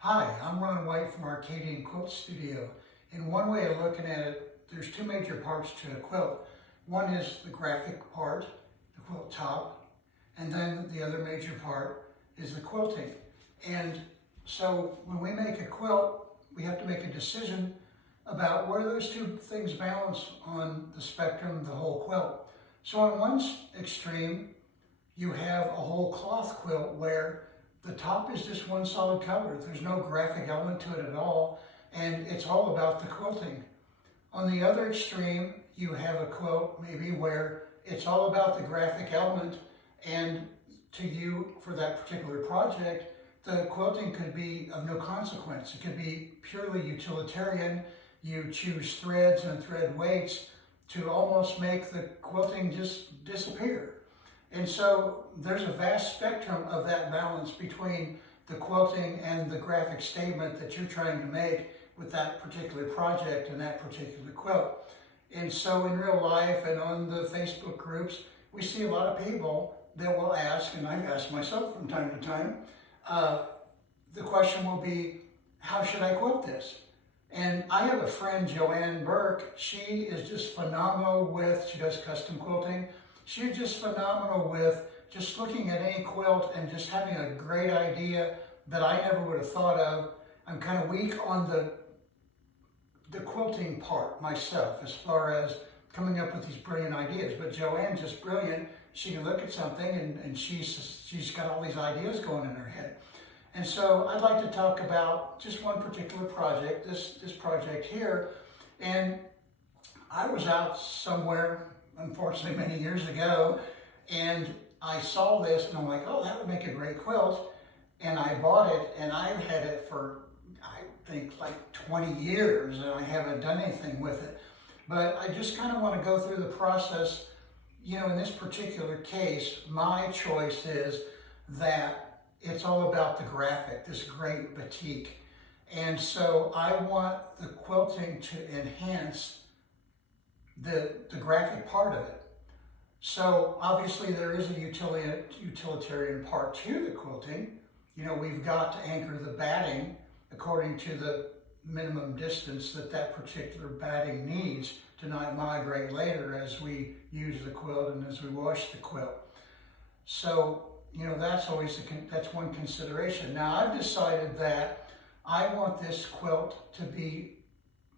Hi, I'm Ron White from Arcadian Quilt Studio. In one way of looking at it, there's two major parts to a quilt. One is the graphic part, the quilt top, and then the other major part is the quilting. And so when we make a quilt, we have to make a decision about where those two things balance on the spectrum of the whole quilt. So on one extreme, you have a whole cloth quilt where the top is just one solid color. There's no graphic element to it at all, and it's all about the quilting. On the other extreme, you have a quilt maybe where it's all about the graphic element, and to you, for that particular project, the quilting could be of no consequence. It could be purely utilitarian. You choose threads and thread weights to almost make the quilting just disappear. And so there's a vast spectrum of that balance between the quilting and the graphic statement that you're trying to make with that particular project and that particular quilt. And so in real life and on the Facebook groups, we see a lot of people that will ask, and I've asked myself from time to time, the question will be, how should I quilt this? And I have a friend, Joanne Burke. She is just phenomenal with, she does custom quilting. She's just phenomenal with just looking at any quilt and just having a great idea that I never would have thought of. I'm kind of weak on the quilting part myself as far as coming up with these brilliant ideas. But Joanne's just brilliant. She can look at something and she's got all these ideas going in her head. And so I'd like to talk about just one particular project, this project here. And I was out somewhere, unfortunately many years ago, and I saw this and I'm like, oh, that would make a great quilt. And I bought it, and I've had it for, I think, like 20 years, and I haven't done anything with it. But I just kind of want to go through the process. You know, in this particular case, my choice is that it's all about the graphic, this great batik. And so I want the quilting to enhance the graphic part of it. So obviously there is a utilitarian part to the quilting. You know, we've got to anchor the batting according to the minimum distance that particular batting needs to not migrate later as we use the quilt and as we wash the quilt. So, you know, that's always that's one consideration. Now I've decided that I want this quilt to be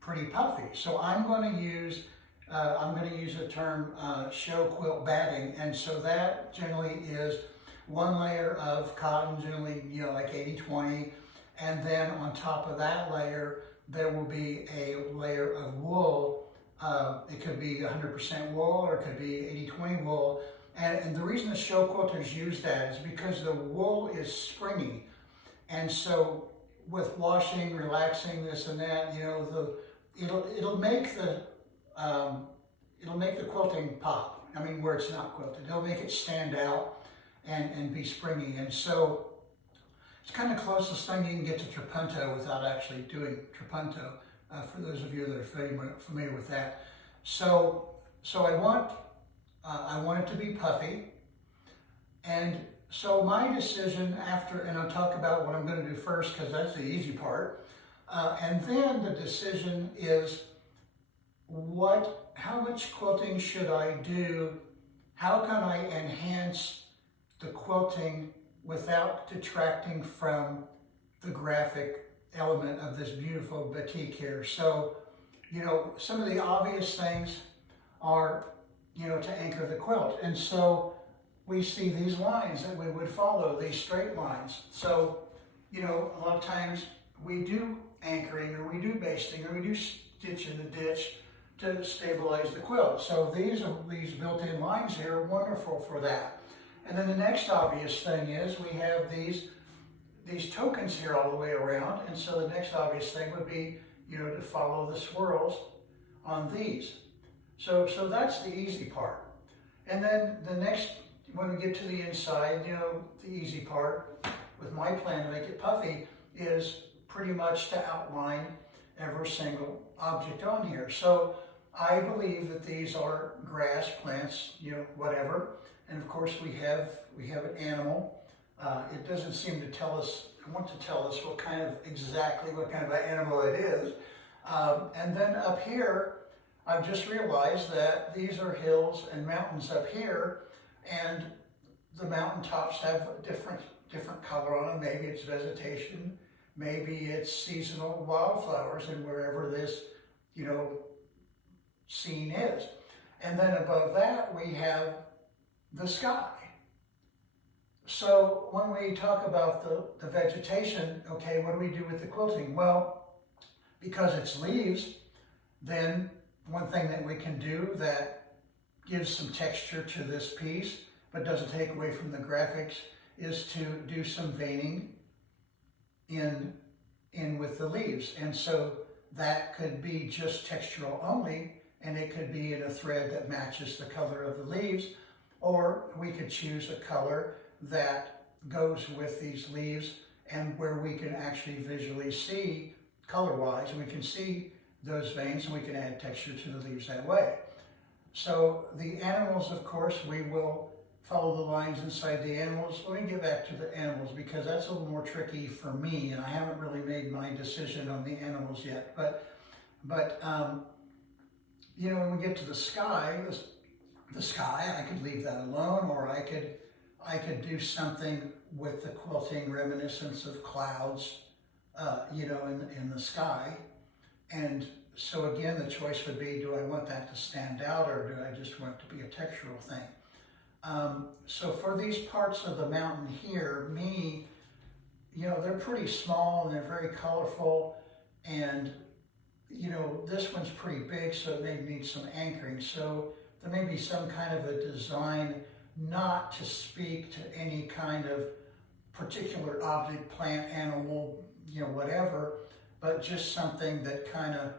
pretty puffy. So I'm going to use the term show quilt batting, and so that generally is one layer of cotton, generally, you know, like 80-20, and then on top of that layer there will be a layer of wool. It could be 100% wool, or it could be 80-20 wool. And the reason the show quilters use that is because the wool is springy, and so with washing, relaxing, this and that, you know, it'll make the quilting pop. I mean, where it's not quilted, it'll make it stand out and be springy. And so it's kind of the closest thing you can get to trapunto without actually doing trapunto, for those of you that are familiar with that. So I want it to be puffy. And so my decision after, and I'll talk about what I'm going to do first because that's the easy part. And then the decision is how much quilting should I do? How can I enhance the quilting without detracting from the graphic element of this beautiful batik here? So, you know, some of the obvious things are, you know, to anchor the quilt. And so we see these lines that we would follow, these straight lines. So, you know, a lot of times we do anchoring, or we do basting, or we do stitch in the ditch to stabilize the quilt. So these built-in lines here are wonderful for that. And then the next obvious thing is we have these tokens here all the way around. And so the next obvious thing would be, you know, to follow the swirls on these. So that's the easy part. And then the next, when we get to the inside, you know, the easy part with my plan to make it puffy is pretty much to outline every single object on here. So I believe that these are grass, plants, you know, whatever. And of course we have an animal. It doesn't seem to tell us want to tell us exactly what kind of an animal it is. And then up here, I've just realized that these are hills and mountains up here, and the mountaintops have different color on them. Maybe it's vegetation, maybe it's seasonal wildflowers, and wherever this, scene is. And then above that, we have the sky. So when we talk about the vegetation, okay, what do we do with the quilting? Well, because it's leaves, then one thing that we can do that gives some texture to this piece, but doesn't take away from the graphics, is to do some veining in with the leaves. And so that could be just textural only, and it could be in a thread that matches the color of the leaves, or we could choose a color that goes with these leaves and where we can actually visually see, color-wise, we can see those veins and we can add texture to the leaves that way. So the animals, of course, we will follow the lines inside the animals. Let me get back to the animals because that's a little more tricky for me, and I haven't really made my decision on the animals yet. But when we get to the sky, I could leave that alone, or I could do something with the quilting reminiscence of clouds, in the sky. And so again, the choice would be, do I want that to stand out, or do I just want it to be a textural thing? So for these parts of the mountain here, they're pretty small and they're very colorful, and this one's pretty big, so it may need some anchoring. So there may be some kind of a design not to speak to any kind of particular object, plant, animal, whatever, but just something that kind of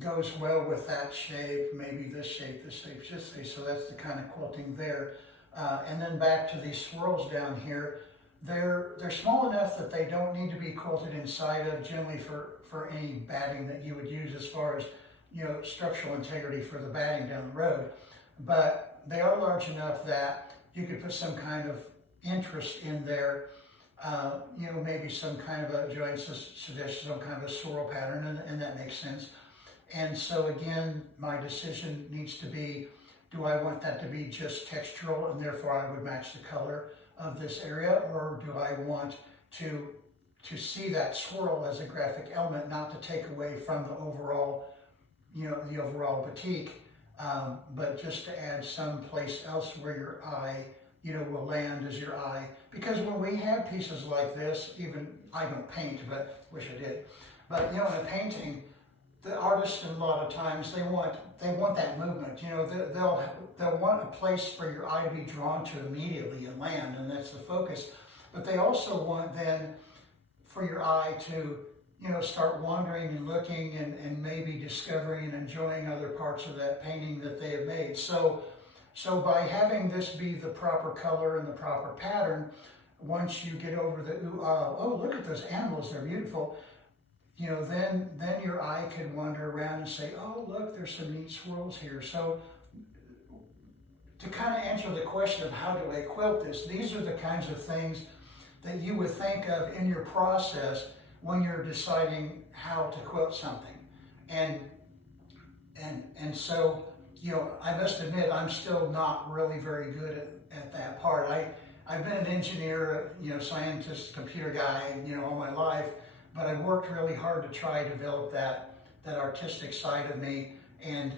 goes well with that shape, maybe this shape, just say. So that's the kind of quilting there. And then back to these swirls down here. They're small enough that they don't need to be quilted inside of, generally for any batting that you would use as far as, structural integrity for the batting down the road. But they are large enough that you could put some kind of interest in there, maybe some kind of a joint suggestion, some kind of a swirl pattern, and that makes sense. And so again, my decision needs to be, do I want that to be just textural and therefore I would match the color of this area, or do I want to see that swirl as a graphic element, not to take away from the overall, the overall batik, but just to add some place else where your eye, will land as your eye. Because when we have pieces like this, even I don't paint, but wish I did. But in a painting, the artist a lot of times they want that movement. They'll want a place for your eye to be drawn to immediately and land, and that's the focus. But they also want then for your eye to start wandering and looking and maybe discovering and enjoying other parts of that painting that they have made. So by having this be the proper color and the proper pattern, once you get over the oh, look at those animals, they're beautiful. Then your eye could wander around and say, oh, look, there's some neat swirls here. So to kind of answer the question of how do I quilt this, these are the kinds of things that you would think of in your process when you're deciding how to quilt something. And so, I must admit, I'm still not really very good at that part. I've been an engineer, scientist, computer guy, all my life. But I worked really hard to try to develop that artistic side of me, and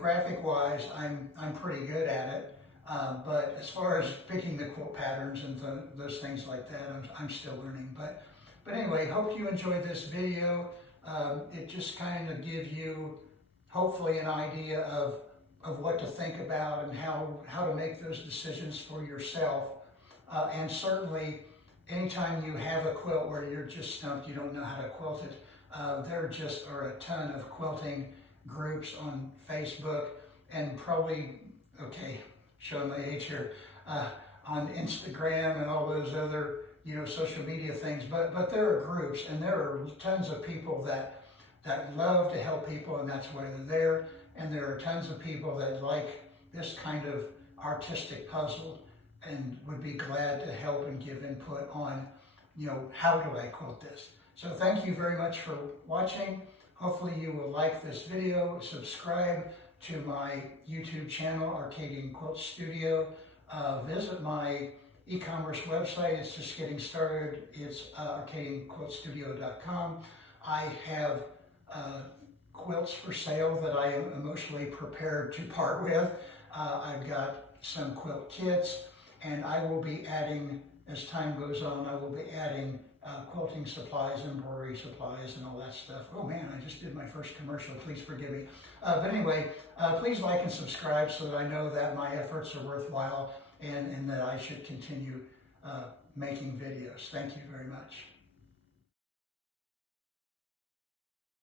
graphic-wise, I'm pretty good at it. But as far as picking the quilt patterns and those things like that, I'm still learning. But anyway, hope you enjoyed this video. It just kind of gives you hopefully an idea of what to think about and how to make those decisions for yourself. And certainly, anytime you have a quilt where you're just stumped, you don't know how to quilt it, there just are a ton of quilting groups on Facebook and probably, showing my age here, on Instagram and all those other, social media things. But there are groups, and there are tons of people that love to help people, and that's why they're there. And there are tons of people that like this kind of artistic puzzle and would be glad to help and give input on, how do I quilt this? So thank you very much for watching. Hopefully you will like this video, subscribe to my YouTube channel, Arcadian Quilt Studio. Visit my e-commerce website. It's just getting started. It's arcadianquiltstudio.com. I have quilts for sale that I am emotionally prepared to part with. I've got some quilt kits, and I will be adding, as time goes on, I will be adding quilting supplies, embroidery supplies, and all that stuff. Oh man, I just did my first commercial. Please forgive me. But anyway, please like and subscribe so that I know that my efforts are worthwhile and that I should continue making videos. Thank you very much.